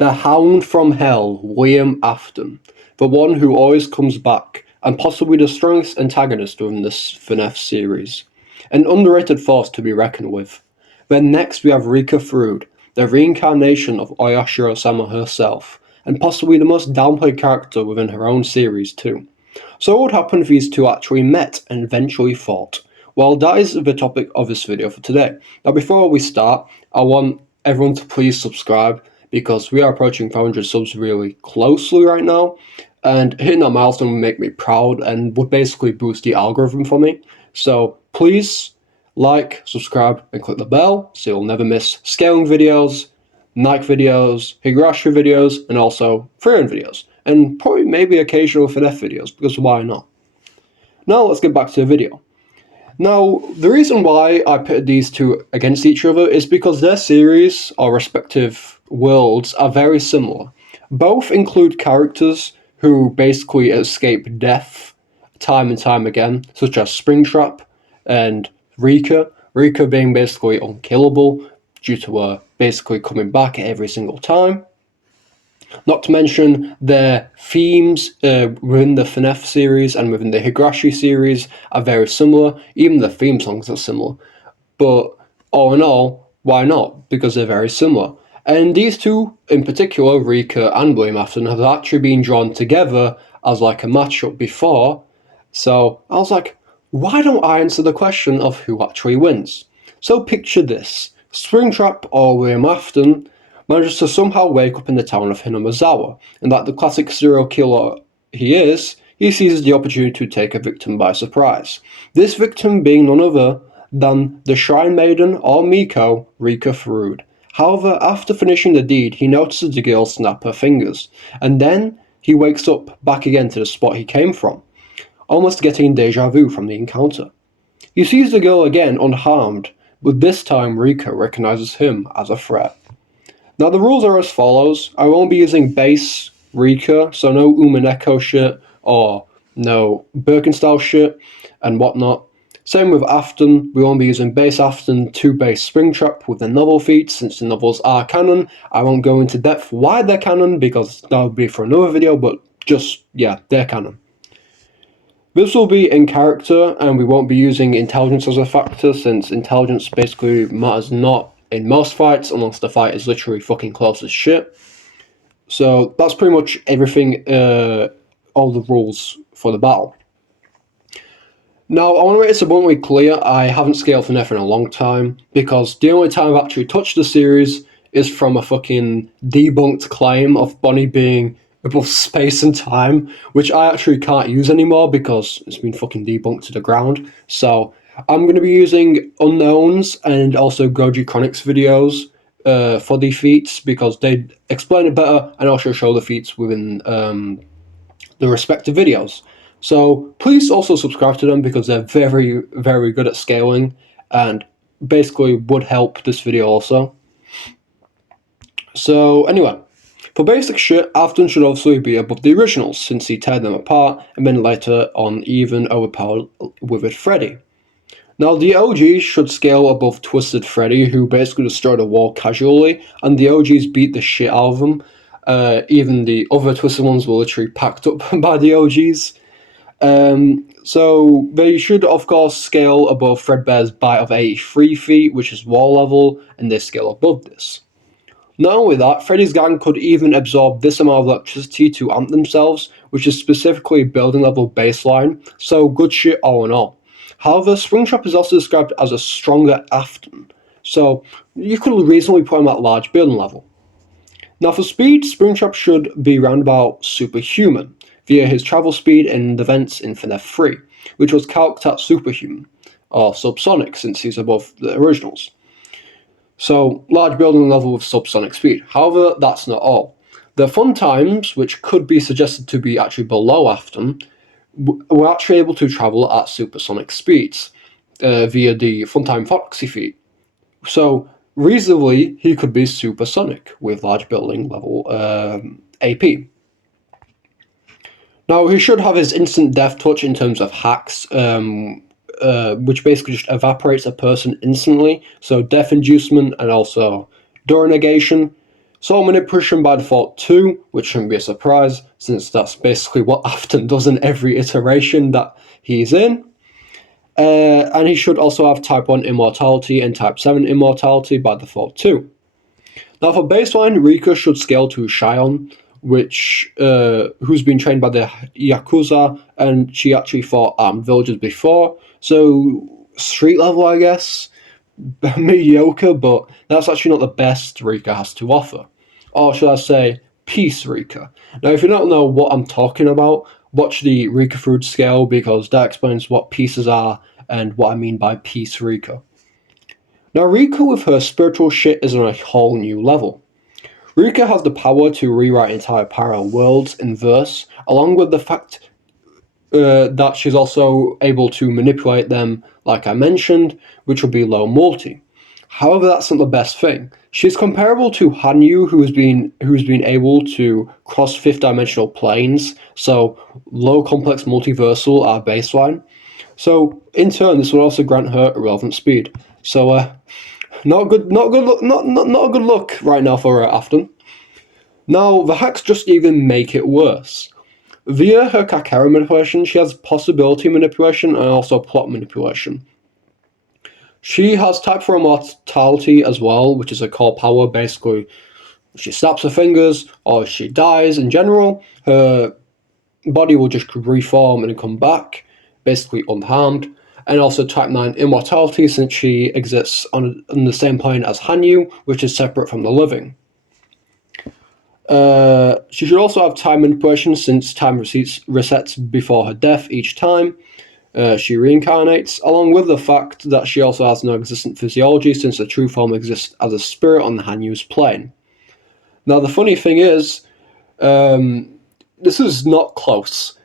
The Hound from Hell, Liam Afton, the one who always comes back, and possibly the strongest antagonist within this FNAF series. An underrated force to be reckoned with. Then next we have Rika Furude, the reincarnation of Oyashiro-sama herself, and possibly the most downplayed character within her own series too. So what would happen if these two actually met and eventually fought? Well, that is the topic of this video for today. Now before we start, I want everyone to please subscribe, because we are approaching 500 subs really closely right now, and hitting that milestone would make me proud and would basically boost the algorithm for me. So please like, subscribe, and click the bell so you'll never miss scaling videos, Nike videos, higurashi videos, and also freehand videos, and probably maybe occasional fnaf videos, because why not? Now let's get back to the video. Now, the reason why I pitted these two against each other is because their series, or respective worlds, are very similar. Both include characters who basically escape death time and time again, such as Springtrap and Rika. Rika being basically unkillable due to her basically coming back every single time. Not to mention their themes within the FNAF series and within the higurashi series are very similar. Even the theme songs are similar. But all in all, why not? Because they're very similar. And these two, in particular, Rika and William Afton, have actually been drawn together as like a matchup before. So I was like, why don't I answer the question of who actually wins? So picture this. Springtrap or William Afton manages to somehow wake up in the town of Hinamizawa, and like the classic serial killer he is, he seizes the opportunity to take a victim by surprise. This victim being none other than the Shrine Maiden, or Miko, Rika Furude. However, after finishing the deed, he notices the girl snap her fingers, and then he wakes up back again to the spot he came from, almost getting deja vu from the encounter. He sees the girl again unharmed, but this time Rika recognizes him as a threat. Now the rules are as follows. I won't be using base Rika, so no Umaneko shit or no Birkenstyle shit and whatnot. Same with Afton, we won't be using base Afton to base Springtrap with the novel feats, since the novels are canon. I won't go into depth why they're canon, because that would be for another video, but just, yeah, they're canon. This will be in character, and we won't be using intelligence as a factor, since intelligence basically matters not in most fights, unless the fight is literally fucking close as shit. So that's pretty much everything, all the rules for the battle. Now, I want to make this abundantly clear, I haven't scaled FNAF in a long time, because the only time I've actually touched the series is from a fucking debunked claim of Bonnie being above space and time, which I actually can't use anymore because it's been fucking debunked to the ground. So I'm going to be using Unknowns and also Goji Chronic's videos for the feats, because they explain it better and also show the feats within the respective videos. So please also subscribe to them, because they're very, very good at scaling and basically would help this video also. So anyway, for basic shit, Afton should obviously be above the originals, since he teared them apart and then later on even overpowered Withered Freddy. Now the OGs should scale above Twisted Freddy, who basically destroyed a wall casually, and the OGs beat the shit out of them. Even the other Twisted ones were literally packed up by the OGs. So they should of course scale above Fredbear's Bite of 83 feet, which is wall level, and they scale above this. Not only that, Freddy's gang could even absorb this amount of electricity to amp themselves, which is specifically building level baseline, so good shit all in all. However, Springtrap is also described as a stronger Afton, so you could reasonably put him at large building level. Now for speed, Springtrap should be round about superhuman, via his travel speed in the vents in FNAF 3, which was calced at superhuman, or subsonic since he's above the originals. So, large building level with subsonic speed. However, that's not all. The fun times, which could be suggested to be actually below Afton, were actually able to travel at supersonic speeds via the Funtime Foxy feat. So, reasonably, he could be supersonic with large building level AP. Now, he should have his instant death touch in terms of hacks, which basically just evaporates a person instantly. So death inducement and also door negation. Soul Manipulation by default 2, which shouldn't be a surprise, since that's basically what Afton does in every iteration that he's in. And he should also have Type 1 Immortality and Type 7 Immortality by default 2. Now for baseline, Rika should scale to Shion, who's been trained by the Yakuza, and she actually fought armed villagers before, so street level, I guess. Mediocre, but that's actually not the best Rika has to offer. Or should I say, Peace Rika. Now, if you don't know what I'm talking about, watch the Rika Furude scale, because that explains what pieces are and what I mean by Peace Rika. Now, Rika with her spiritual shit is on a whole new level. Rika has the power to rewrite entire parallel worlds in verse, along with the fact that she's also able to manipulate them, like I mentioned, which will be low multi. However, that's not the best thing. She's comparable to Hanyu, who's been able to cross fifth-dimensional planes, so low complex multiversal at baseline. So in turn, this will also grant her irrelevant speed. So not a good look right now for Afton. Now the hacks just even make it worse. Via her Kakera manipulation, she has possibility manipulation and also plot manipulation. She has Type 4 Immortality as well, which is a core power. Basically, she snaps her fingers or she dies in general, her body will just reform and come back, basically unharmed. And also Type 9 Immortality, since she exists on the same plane as Hanyu, which is separate from the living. She should also have time manipulation, since time resets before her death each time she reincarnates, along with the fact that she also has no existent physiology, since the true form exists as a spirit on the Hanyu's plane. Now the funny thing is, this is not close.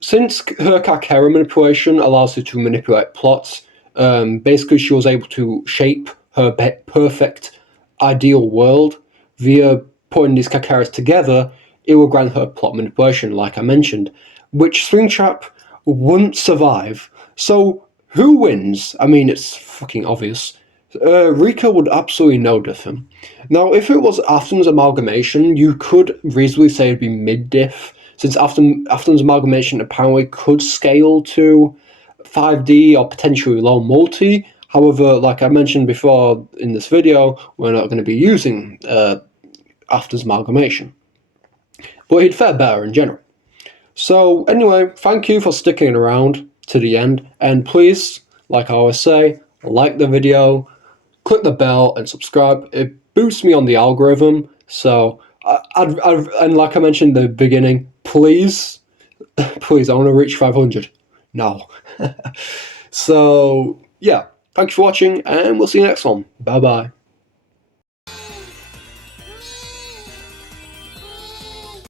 Since her Kakera manipulation allows her to manipulate plots, basically she was able to shape her perfect ideal world via putting these Kakeras together. It will grant her plot manipulation, like I mentioned, which Springtrap wouldn't survive. So who wins? I mean, it's fucking obvious. Rika would absolutely no diff him. Now, if it was Afton's amalgamation, you could reasonably say it'd be mid-diff, since Afton's amalgamation apparently could scale to 5D or potentially low multi. However, like I mentioned before in this video, we're not going to be using Afton's amalgamation. But he'd fare better in general. So anyway, thank you for sticking around to the end, and please, like I always say, like the video, click the bell and subscribe. It boosts me on the algorithm. So and like I mentioned in the beginning, please, I want to reach 500 now. So yeah, thanks for watching, and we'll see you next one. Bye bye.